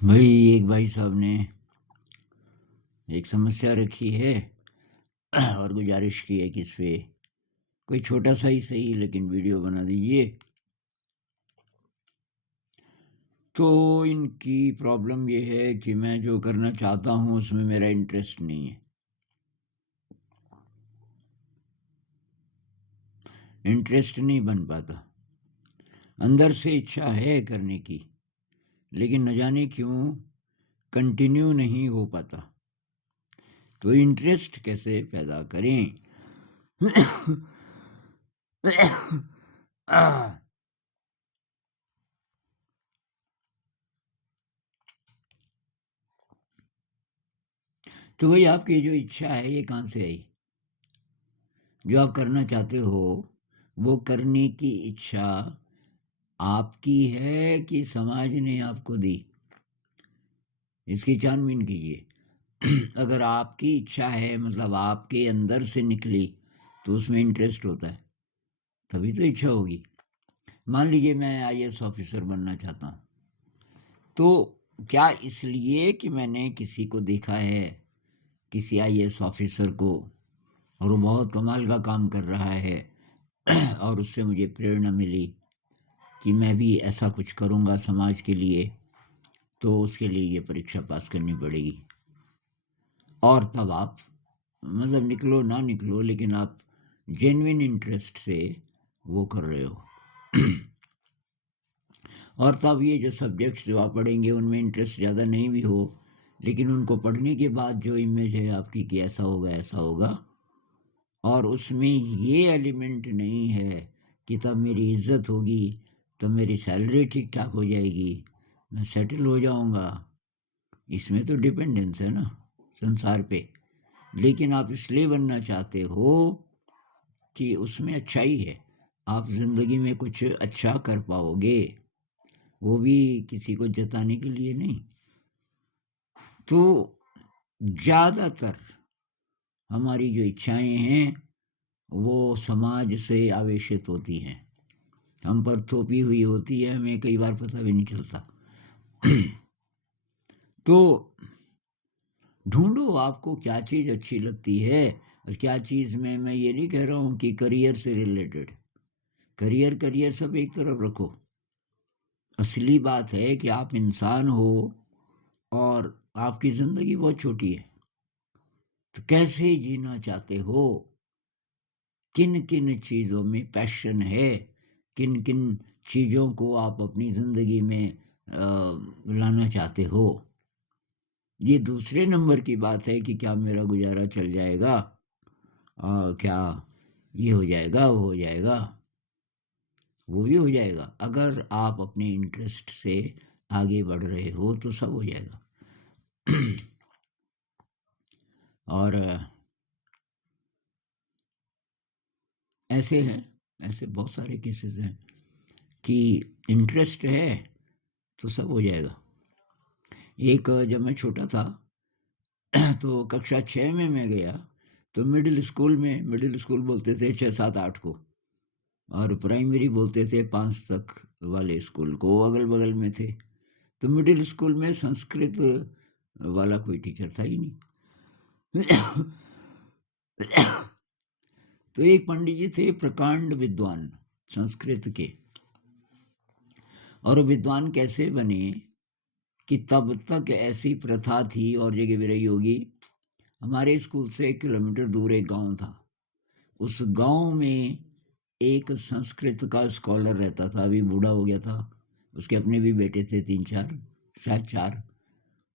भाई एक भाई साहब ने एक समस्या रखी है और गुजारिश की है कि इस पे कोई छोटा सा ही सही लेकिन वीडियो बना दीजिए। तो इनकी प्रॉब्लम ये है कि मैं जो करना चाहता हूँ उसमें मेरा इंटरेस्ट नहीं है। इंटरेस्ट नहीं बन पाता। अंदर से इच्छा है करने की, लेकिन न जाने क्यों कंटिन्यू नहीं हो पाता। तो इंटरेस्ट कैसे पैदा करें? तो वही आपकी जो इच्छा है ये कहाँ से आई? जो आप करना चाहते हो वो करने की इच्छा आपकी है कि समाज ने आपको दी? इसकी छानबीन कीजिए। अगर आपकी इच्छा है मतलब आपके अंदर से निकली तो उसमें इंटरेस्ट होता है, तभी तो इच्छा होगी। मान लीजिए मैं आईएएस ऑफिसर बनना चाहता हूँ, तो क्या इसलिए कि मैंने किसी को देखा है, किसी आईएएस ऑफिसर को, और वो बहुत कमाल का काम कर रहा है और उससे मुझे प्रेरणा मिली कि मैं भी ऐसा कुछ करूँगा समाज के लिए, तो उसके लिए ये परीक्षा पास करनी पड़ेगी। और तब आप मतलब निकलो ना निकलो, लेकिन आप जेन्युइन इंटरेस्ट से वो कर रहे हो। और तब ये जो सब्जेक्ट्स जो आप पढ़ेंगे उनमें इंटरेस्ट ज़्यादा नहीं भी हो, लेकिन उनको पढ़ने के बाद जो इमेज है आपकी कि ऐसा होगा ऐसा होगा, और उसमें ये एलिमेंट नहीं है कि तब मेरी इज्जत होगी, तब मेरी सैलरी ठीक ठाक हो जाएगी, मैं सेटल हो जाऊंगा। इसमें तो डिपेंडेंस है ना संसार पे। लेकिन आप इसलिए बनना चाहते हो कि उसमें अच्छाई है, आप जिंदगी में कुछ अच्छा कर पाओगे, वो भी किसी को जताने के लिए नहीं। तो ज़्यादातर हमारी जो इच्छाएं हैं वो समाज से आवेशित होती हैं, हम पर थोपी हुई होती है, हमें कई बार पता भी नहीं चलता। तो ढूंढो आपको क्या चीज़ अच्छी लगती है और क्या चीज़ में, मैं ये नहीं कह रहा हूँ कि करियर से रिलेटेड, करियर करियर सब एक तरफ रखो। असली बात है कि आप इंसान हो और आपकी ज़िंदगी बहुत छोटी है, तो कैसे जीना चाहते हो, किन किन चीज़ों में पैशन है, किन किन चीज़ों को आप अपनी ज़िंदगी में लाना चाहते हो। ये दूसरे नंबर की बात है कि क्या मेरा गुजारा चल जाएगा, क्या ये हो जाएगा वो हो जाएगा। वो भी हो जाएगा अगर आप अपने इंटरेस्ट से आगे बढ़ रहे हो, तो सब हो जाएगा। और ऐसे हैं, ऐसे बहुत सारे केसेस हैं कि इंटरेस्ट है तो सब हो जाएगा। एक जब मैं छोटा था तो कक्षा 6 में मैं गया, तो मिडिल स्कूल बोलते थे 6 7 8 को, और प्राइमरी बोलते थे 5 तक वाले स्कूल को, अगल बगल में थे। तो मिडिल स्कूल में संस्कृत वाला कोई टीचर था ही नहीं। तो एक पंडित जी थे प्रकांड विद्वान संस्कृत के, और विद्वान कैसे बने कि तब तक ऐसी प्रथा थी और जगह भी रही होगी। हमारे स्कूल से 1 किलोमीटर दूर एक गांव था, उस गांव में एक संस्कृत का स्कॉलर रहता था, अभी बूढ़ा हो गया था, उसके अपने भी बेटे थे 3 4, शायद 4।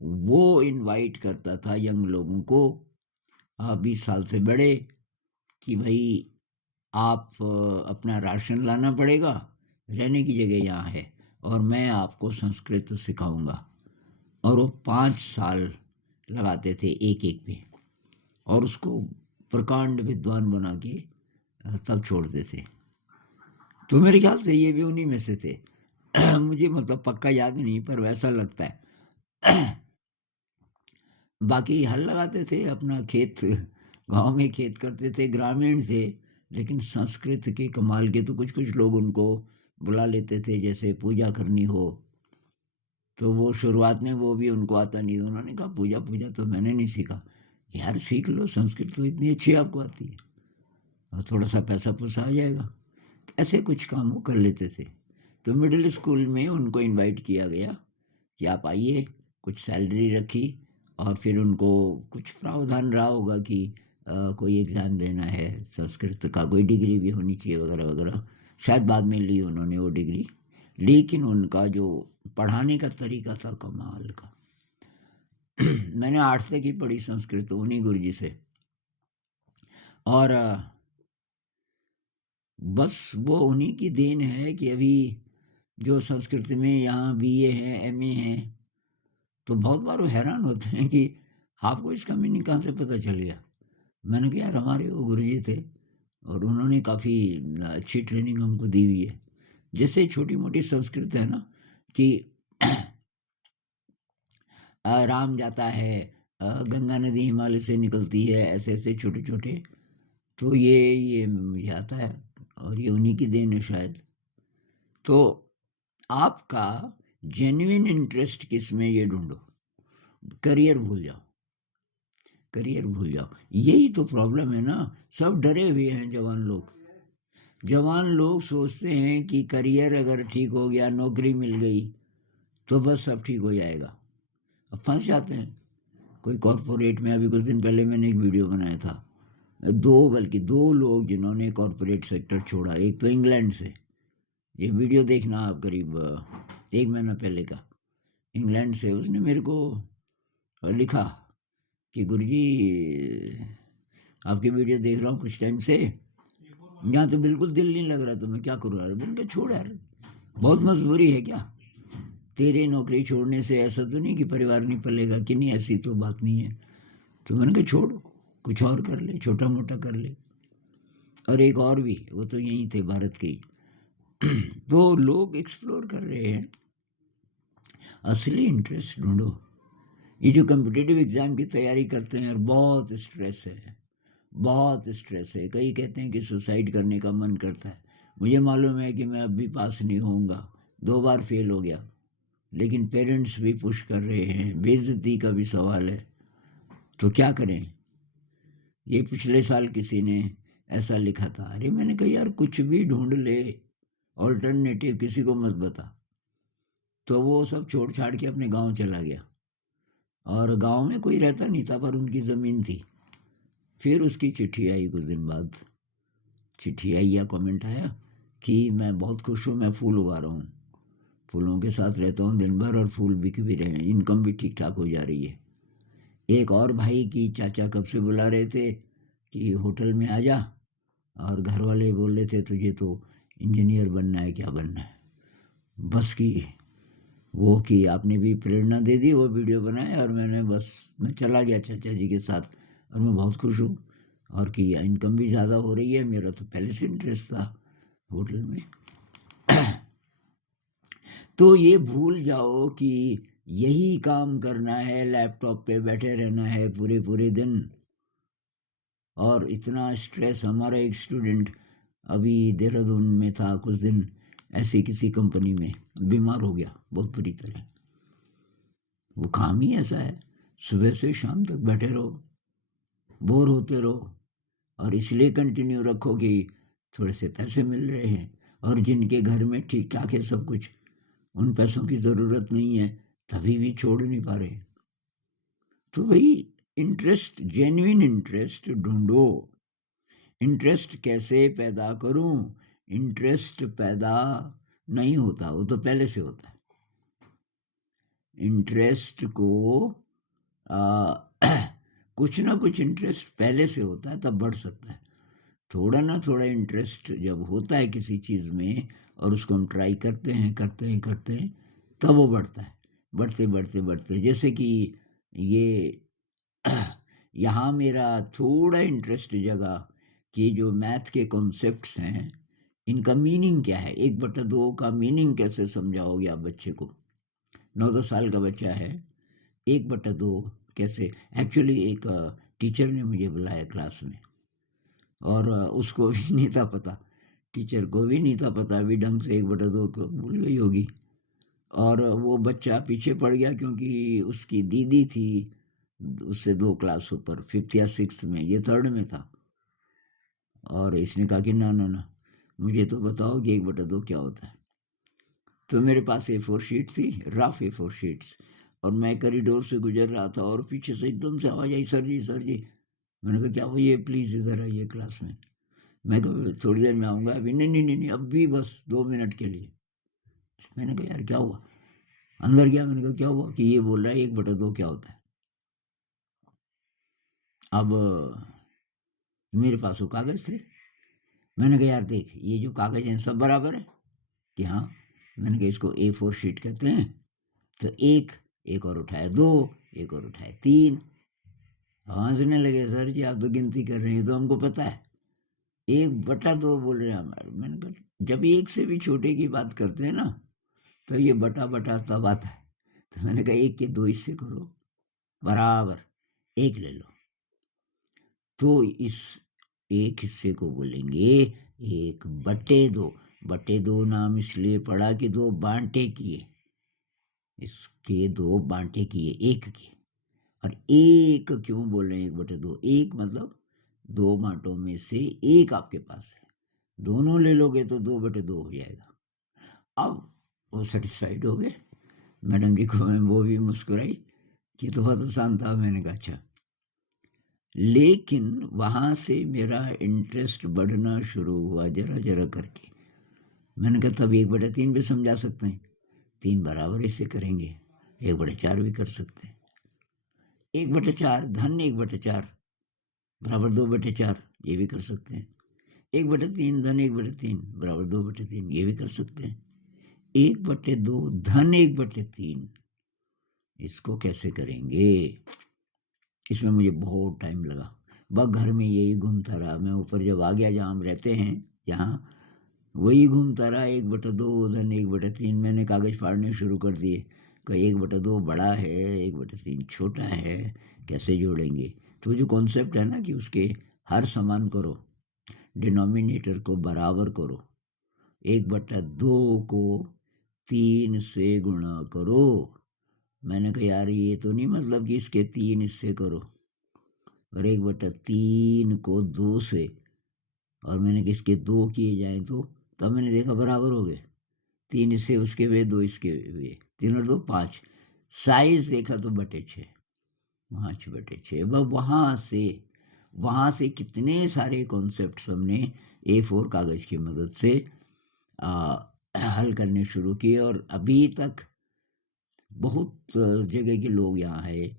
वो इनवाइट करता था यंग लोगों को, 20 साल से बड़े, कि भाई आप अपना राशन लाना पड़ेगा, रहने की जगह यहाँ है, और मैं आपको संस्कृत सिखाऊंगा। और वो 5 साल लगाते थे एक एक पे, और उसको प्रकांड विद्वान बना के तब छोड़ते थे। तो मेरे ख्याल से ये भी उन्हीं में से थे। मुझे मतलब पक्का याद नहीं, पर वैसा लगता है। बाकी हल लगाते थे अपना खेत, गांव में खेत करते थे, ग्रामीण थे, लेकिन संस्कृत के कमाल के तो कुछ कुछ लोग उनको बुला लेते थे, जैसे पूजा करनी हो तो वो शुरुआत में वो भी उनको आता नहीं, उन्होंने कहा पूजा पूजा तो मैंने नहीं सीखा। यार सीख लो, संस्कृत तो इतनी अच्छी आपको आती है, और थोड़ा सा पैसा पुसा आ जाएगा। ऐसे कुछ काम वो कर लेते थे। तो मिडिल स्कूल में उनको इनवाइट किया गया कि आप आइए, कुछ सैलरी रखी, और फिर उनको कुछ प्रावधान रहा होगा कि कोई एग्ज़ाम देना है संस्कृत का, कोई डिग्री भी होनी चाहिए वगैरह वगैरह। शायद बाद में ली उन्होंने वो डिग्री, लेकिन उनका जो पढ़ाने का तरीका था कमाल का। मैंने 8th तक ही पढ़ी संस्कृत उन्हीं गुरुजी से, और बस वो उन्हीं की देन है कि अभी जो संस्कृत में यहाँ बीए है, एमए है, तो बहुत बार वो हैरान होते हैं कि आपको इसका मीनिंग कहाँ से पता चल गया। मैंने कहा यार हमारे वो गुरुजी थे और उन्होंने काफ़ी अच्छी ट्रेनिंग हमको दी हुई है। जैसे छोटी-मोटी संस्कृत है ना कि राम जाता है, गंगा नदी हिमालय से निकलती है, ऐसे-ऐसे छोटे-छोटे, तो ये मुझे आता है और ये उन्हीं की देन है शायद। तो आपका जेन्युइन इंटरेस्ट किस में, ये ढूँढो। करियर भूल जाओ, करियर भूल जाओ। यही तो प्रॉब्लम है ना, सब डरे हुए हैं जवान लोग। जवान लोग सोचते हैं कि करियर अगर ठीक हो गया, नौकरी मिल गई, तो बस सब ठीक हो जाएगा। अब फँस जाते हैं। कोई कॉर्पोरेट में, अभी कुछ दिन पहले मैंने एक वीडियो बनाया था, 2 बल्कि 2 लोग जिन्होंने कॉर्पोरेट सेक्टर छोड़ा, एक तो इंग्लैंड से, ये वीडियो देखना आप करीब 1 महीना पहले का, इंग्लैंड से उसने मेरे को लिखा कि गुरुजी आपकी वीडियो देख रहा हूँ कुछ टाइम से, यहाँ तो बिल्कुल दिल नहीं लग रहा, तो मैं क्या करूँ यार। मैंने कहा छोड़ यार, बहुत मजबूरी है क्या, तेरे नौकरी छोड़ने से ऐसा तो नहीं कि परिवार नहीं पलेगा, कि नहीं, ऐसी तो बात नहीं है। तो मैंने कहा छोड़, कुछ और कर ले, छोटा मोटा कर ले। और एक और भी, वो तो यहीं थे भारत के ही। तो लोग एक्सप्लोर कर रहे हैं, असली इंटरेस्ट ढूंढो। ये जो कम्पिटिटिव एग्ज़ाम की तैयारी करते हैं, और बहुत स्ट्रेस है, बहुत स्ट्रेस है। कई कहते हैं कि सुसाइड करने का मन करता है। मुझे मालूम है कि मैं अब भी पास नहीं होऊंगा, 2 बार फेल हो गया, लेकिन पेरेंट्स भी पुश कर रहे हैं, बेइज्जती का भी सवाल है, तो क्या करें। ये पिछले साल किसी ने ऐसा लिखा था। अरे मैंने कहा यार कुछ भी ढूंढ ले, ऑल्टरनेटिव किसी को मत बता। तो वो सब छोड़ छाड़ के अपने गांव चला गया, और गांव में कोई रहता नहीं था, पर उनकी ज़मीन थी। फिर उसकी चिट्ठी आई कुछ दिन बाद, चिट्ठी आई या कमेंट आया कि मैं बहुत खुश हूँ, मैं फूल उगा रहा हूँ, फूलों के साथ रहता हूँ दिन भर, और फूल बिक भी रहे हैं, इनकम भी ठीक ठाक हो जा रही है। एक और भाई की चाचा कब से बुला रहे थे कि होटल में आ जा, और घर वाले बोल रहे थे तुझे तो इंजीनियर बनना है, क्या बनना है। बस की वो कि आपने भी प्रेरणा दे दी, वो वीडियो बनाया, और मैं चला गया चाचा जी के साथ, और मैं बहुत खुश हूँ, और कि इनकम भी ज़्यादा हो रही है। मेरा तो पहले से इंटरेस्ट था होटल में। तो ये भूल जाओ कि यही काम करना है, लैपटॉप पे बैठे रहना है पूरे पूरे दिन, और इतना स्ट्रेस। हमारा एक स्टूडेंट अभी देहरादून में था कुछ दिन, ऐसी किसी कंपनी में बीमार हो गया बहुत बुरी तरह। वो काम ही ऐसा है, सुबह से शाम तक बैठे रहो, बोर होते रहो, और इसलिए कंटिन्यू रखो कि थोड़े से पैसे मिल रहे हैं, और जिनके घर में ठीक ठाक है सब कुछ, उन पैसों की ज़रूरत नहीं है, तभी भी छोड़ नहीं पा रहे। तो भाई इंटरेस्ट, जेन्युइन इंटरेस्ट ढूंढो। इंटरेस्ट कैसे पैदा करूं? इंटरेस्ट पैदा नहीं होता, वो तो पहले से होता है। इंटरेस्ट को कुछ ना कुछ इंटरेस्ट पहले से होता है, तब बढ़ सकता है। थोड़ा ना थोड़ा इंटरेस्ट जब होता है किसी चीज़ में, और उसको हम ट्राई करते हैं, तब वो बढ़ता है, बढ़ते बढ़ते बढ़ते। जैसे कि ये यहाँ मेरा थोड़ा इंटरेस्ट जगा कि जो मैथ के कॉन्सेप्ट्स हैं, इनका मीनिंग क्या है, 1/2 का मीनिंग कैसे समझाओगे आप बच्चे को। 9-10 साल का बच्चा है, 1/2 कैसे। एक्चुअली एक टीचर ने मुझे बुलाया क्लास में, और उसको भी नहीं था पता, टीचर को भी नहीं था पता, अभी ढंग से 1/2 को भूल गई होगी। और वो बच्चा पीछे पड़ गया क्योंकि उसकी दीदी थी उससे 2 क्लास ऊपर 5th या 6th में, ये 3rd में था। और इसने कहा कि ना, ना, ना, मुझे तो बताओ कि 1/2 क्या होता है? तो मेरे पास A4 शीट थी, रफ A4 शीट्स, और मैं कॉरिडोर से गुज़र रहा था और पीछे से एकदम से आवाज़ आई, "सर जी, सर जी।" मैंने कहा, "क्या हुआ? ये प्लीज़ इधर आइए क्लास में।" मैं कहा, "थोड़ी देर में आऊँगा अभी।" "नहीं, नहीं, नहीं, नहीं, अभी बस 2 मिनट के लिए।" मैंने कहा, "यार क्या हुआ?" अंदर गया, मैंने कहा, "क्या हुआ?" कि ये बोल रहा है 1/2 क्या होता है? अब मेरे पास वो कागज़ थे। मैंने कहा, "यार देख, ये जो कागज़ हैं सब बराबर है?" कि हाँ। मैंने कहा, "इसको A4 शीट कहते हैं।" तो 1, एक और उठाया 2, एक और उठाया 3। हँसने लगे, "सर जी आप तो गिनती कर रहे हैं, ये तो हमको पता है। 1/2 बोल रहे हैं हमारे।" मैंने कहा, "जब 1 से भी छोटे की बात करते हैं ना, तो ये बटा-बटा तब आता है।" तो मैंने कहा, "1 के 2 हिस्से करो, बराबर 1 ले लो।" तो इस 1 हिस्से को बोलेंगे 1/2। बटे 2 नाम इसलिए पड़ा कि 2 बाँटे किए। इसके 2 बाँटे किए 1 के। और 1 क्यों बोल रहे हैं 1/2? 1 मतलब 2 बाँटों में से 1 आपके पास है। दोनों ले लोगे तो 2/2 हो जाएगा। अब वो सैटिस्फाइड हो गए। मैडम जी को मैं वो भी मुस्कुराई कि तो बहुत आसान था। मैंने कहा अच्छा। लेकिन वहाँ से मेरा इंटरेस्ट बढ़ना शुरू हुआ ज़रा-ज़रा करके। मैंने कहा तब 1/3 भी समझा सकते हैं। 3 बराबर हिस्से करेंगे, 1/4 भी कर सकते हैं। 1/4 धन 1/4 बराबर 2/4 ये भी कर सकते हैं। 1/3 धन 1/3 बराबर 2/3 ये भी कर सकते हैं। 1/2 धन 1/3 इसको कैसे करेंगे? इसमें मुझे बहुत टाइम लगा। बस घर में यही घूमता रहा। मैं ऊपर जब आ गया जहाँ हम रहते हैं, जहाँ वही घूमता रहा 1/2 धन 1/3 मैंने कागज़ फाड़ने शुरू कर दिए। कहा 1/2 बड़ा है, 1/3 छोटा है, कैसे जोड़ेंगे? तो जो कॉन्सेप्ट है ना कि उसके हर समान करो, डिनोमिनेटर को बराबर करो, 1/2 को 3 से गुणा करो। मैंने कहा यार ये तो नहीं मतलब कि इसके 3 हिस्से करो, और 1/3 को 2 से, और मैंने कहा इसके 2 किए जाएँ तो, तब मैंने देखा बराबर हो गए। 3 हिस्से उसके हुए, 2 इसके हुए, 3 और 2 5। साइज़ देखा तो बटे 6, 5/6। वहाँ से कितने सारे कॉन्सेप्ट्स हमने A4 कागज़ की मदद से हल करने शुरू किए, और अभी तक बहुत जगह के लोग यहाँ आए,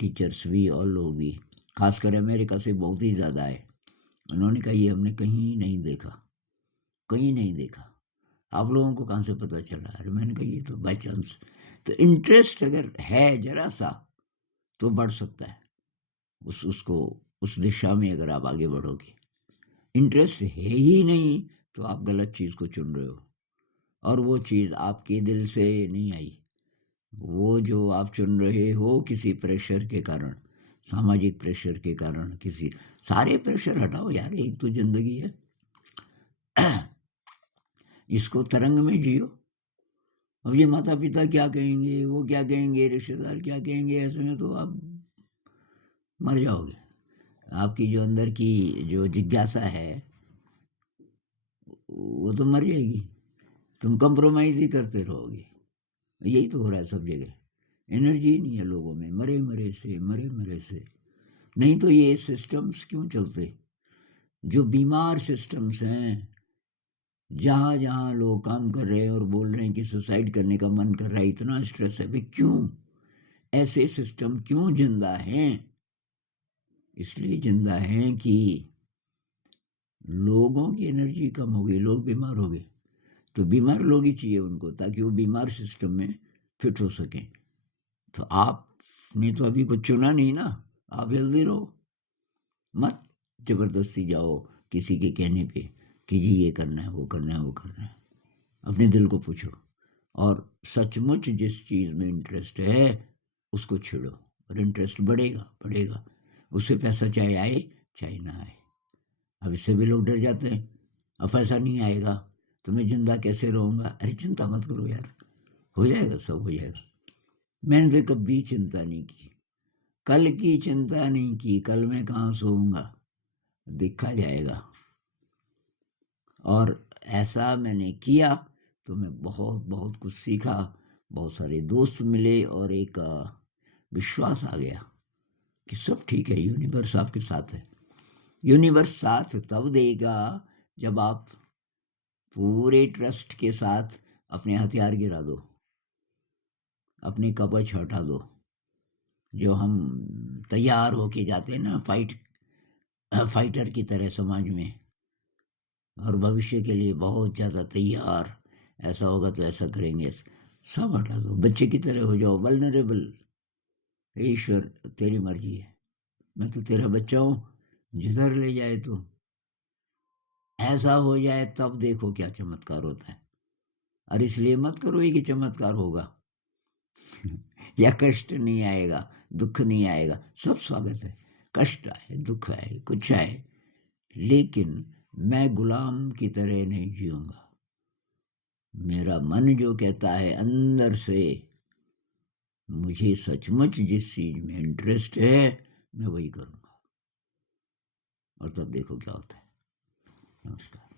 टीचर्स भी और लोग भी, खासकर अमेरिका से बहुत ही ज़्यादा आए। उन्होंने कहा ये हमने कहीं नहीं देखा, कहीं नहीं देखा। आप लोगों को कहाँ से पता चला? अरे मैंने कहा ये तो बाय चांस। तो इंटरेस्ट अगर है ज़रा-सा तो बढ़ सकता है। उसको उस दिशा में अगर आप आगे बढ़ोगे। इंटरेस्ट है ही नहीं तो आप गलत चीज़ को चुन रहे हो, और वो चीज़ आपके दिल से नहीं आई। वो जो आप चुन रहे हो किसी प्रेशर के कारण, सामाजिक प्रेशर के कारण, किसी, सारे प्रेशर हटाओ यार, एक तो ज़िंदगी है। इसको तरंग में जियो। अब ये माता-पिता क्या कहेंगे, वो क्या कहेंगे, रिश्तेदार क्या कहेंगे, ऐसे में तो आप मर जाओगे। आपकी जो अंदर की जो जिज्ञासा है, वो तो मर जाएगी। तुम कंप्रोमाइज़ ही करते रहोगे। यही तो हो रहा है सब जगह। एनर्जी नहीं है लोगों में, मरे-मरे से, मरे-मरे से। नहीं तो ये सिस्टम्स क्यों चलते? जो बीमार सिस्टम्स हैं, जहाँ-जहाँ लोग काम कर रहे हैं और बोल रहे हैं कि सुसाइड करने का मन कर रहा है, इतना स्ट्रेस है, भई क्यों? ऐसे सिस्टम क्यों ज़िंदा हैं? इसलिए ज़िंदा हैं कि लोगों की एनर्जी कम हो गई, लोग बीमार हो गए। तो बीमार लोग ही चाहिए उनको, ताकि वो बीमार सिस्टम में फिट हो सकें। तो आपने तो अभी कुछ चुना नहीं ना, आप हेल्दी रहो। मत ज़बरदस्ती जाओ किसी के कहने पे कि जी ये करना है, वो करना है, वो करना है। अपने दिल को पूछो, और सचमुच जिस चीज़ में इंटरेस्ट है उसको छेड़ो, और इंटरेस्ट बढ़ेगा, बढ़ेगा। उससे पैसा चाहे आए, चाहे ना आए। अब इससे भी लोग डर जाते हैं, अब पैसा नहीं आएगा तो मैं ज़िंदा कैसे रहूँगा? अरे चिंता मत करो यार, हो जाएगा, सब हो जाएगा। मैंने तो कभी चिंता नहीं की, कल की चिंता नहीं की, कल मैं कहाँ सोऊँगा, देखा जाएगा। और ऐसा मैंने किया तो मैं बहुत कुछ सीखा, बहुत सारे दोस्त मिले और एक विश्वास आ गया कि सब ठीक है, यूनिवर्स आपके साथ है। यूनिवर्स साथ तब देगा जब आप पूरे ट्रस्ट के साथ अपने हथियार गिरा दो, अपने कवच हटा दो। जो हम तैयार होके जाते हैं ना फाइटर की तरह समाज में, और भविष्य के लिए बहुत ज़्यादा तैयार, ऐसा होगा तो ऐसा करेंगे, सब हटा दो, बच्चे की तरह हो जाओ, वल्नरेबल। ईश्वर तेरी मर्जी है, मैं तो तेरा बच्चा हूँ, जिधर ले जाए तो ऐसा हो जाए, तब देखो क्या चमत्कार होता है। और इसलिए मत करो ये कि चमत्कार होगा या कष्ट नहीं आएगा, दुख नहीं आएगा, सब स्वागत है। कष्ट आए, दुख आए, कुछ आए, लेकिन मैं गुलाम की तरह नहीं जीऊंगा। मेरा मन जो कहता है अंदर से, मुझे सचमुच जिस चीज में इंटरेस्ट है, मैं वही करूंगा, और तब देखो क्या होता है। नमस्कार।